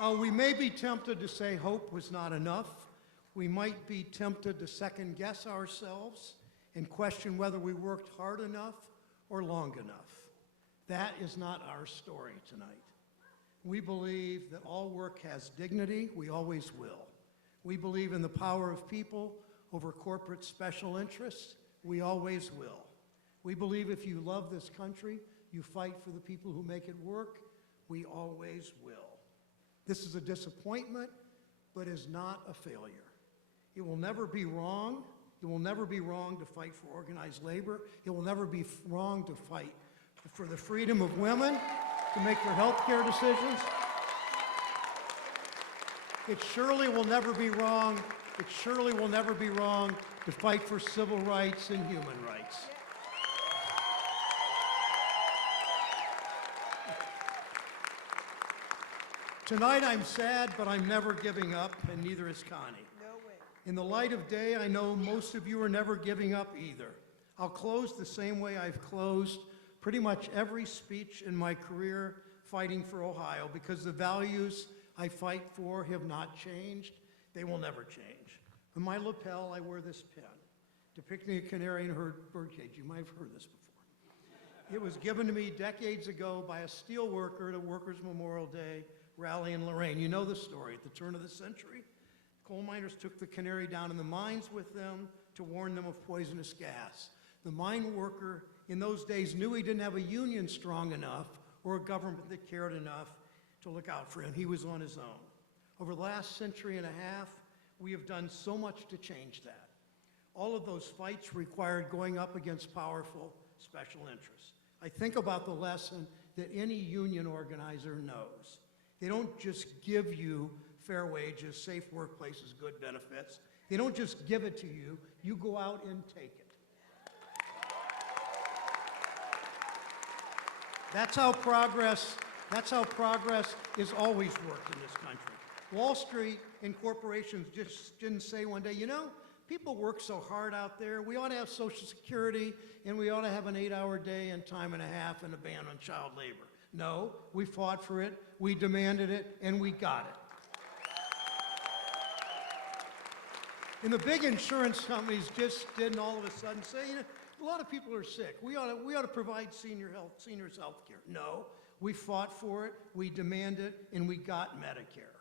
We may be tempted to say hope was not enough. We might be tempted to second guess ourselves and question whether we worked hard enough or long enough. That is not our story tonight. We believe that all work has dignity. We always will. We believe in the power of people over corporate special interests. We always will. We believe if you love this country, you fight for the people who make it work. We always will. This is a disappointment, but is not a failure. It will never be wrong. It will never be wrong to fight for organized labor. It will never be wrong to fight for the freedom of women to make their health care decisions. It surely will never be wrong. It surely will never be wrong to fight for civil rights and human rights. Tonight I'm sad, but I'm never giving up, and neither is Connie. No way. In the light of day, I know most of you are never giving up either. I'll close the same way I've closed pretty much every speech in my career fighting for Ohio, because the values I fight for have not changed. They will never change. On my lapel, I wear this pin, depicting a canary in her birdcage. You might have heard this before. It was given to me decades ago by a steel worker at a Workers' Memorial Day rally in Lorraine. You know the story. At the turn of the century, coal miners took the canary down in the mines with them to warn them of poisonous gas. The mine worker in those days knew he didn't have a union strong enough or a government that cared enough to look out for him. He was on his own. Over the last century and a half, we have done so much to change that. All of those fights required going up against powerful special interests. I think about the lesson that any union organizer knows. They don't just give you fair wages, safe workplaces, good benefits. They don't just give it to you. You go out and take it. That's how progress is always worked in this country. Wall Street and corporations just didn't say one day, you know, people work so hard out there, we ought to have Social Security, and we ought to have an 8-hour day and time and a half and a ban on child labor. No, we fought for it, we demanded it, and we got it. And the big insurance companies just didn't all of a sudden say, you know, a lot of people are sick. We ought to provide seniors health care. No, we fought for it, we demanded, and we got Medicare.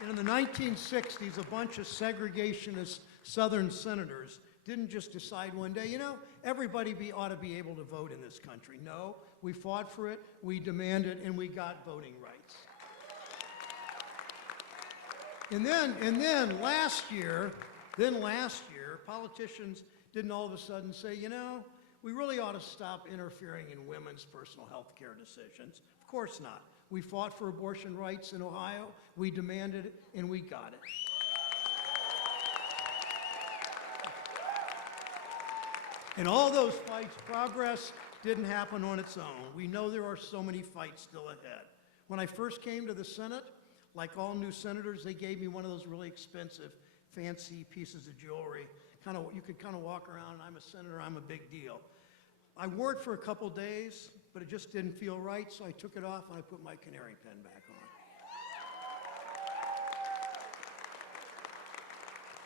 And in the 1960s, a bunch of segregationist Southern senators didn't just decide one day, you know, everybody ought to be able to vote in this country. No, we fought for it, we demanded, and we got voting rights. And then last year, politicians didn't all of a sudden say, you know, we really ought to stop interfering in women's personal health care decisions. Of course not. We fought for abortion rights in Ohio, we demanded it, and we got it. In all those fights, progress didn't happen on its own. We know there are so many fights still ahead. When I first came to the Senate, like all new senators, they gave me one of those really expensive, fancy pieces of jewelry. You could kind of walk around, and I'm a senator, I'm a big deal. I wore it for a couple days, but it just didn't feel right, so I took it off and I put my canary pin back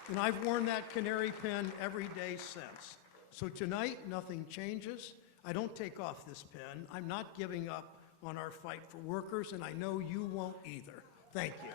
on. And I've worn that canary pin every day since. So tonight, nothing changes. I don't take off this pin. I'm not giving up on our fight for workers, and I know you won't either. Thank you.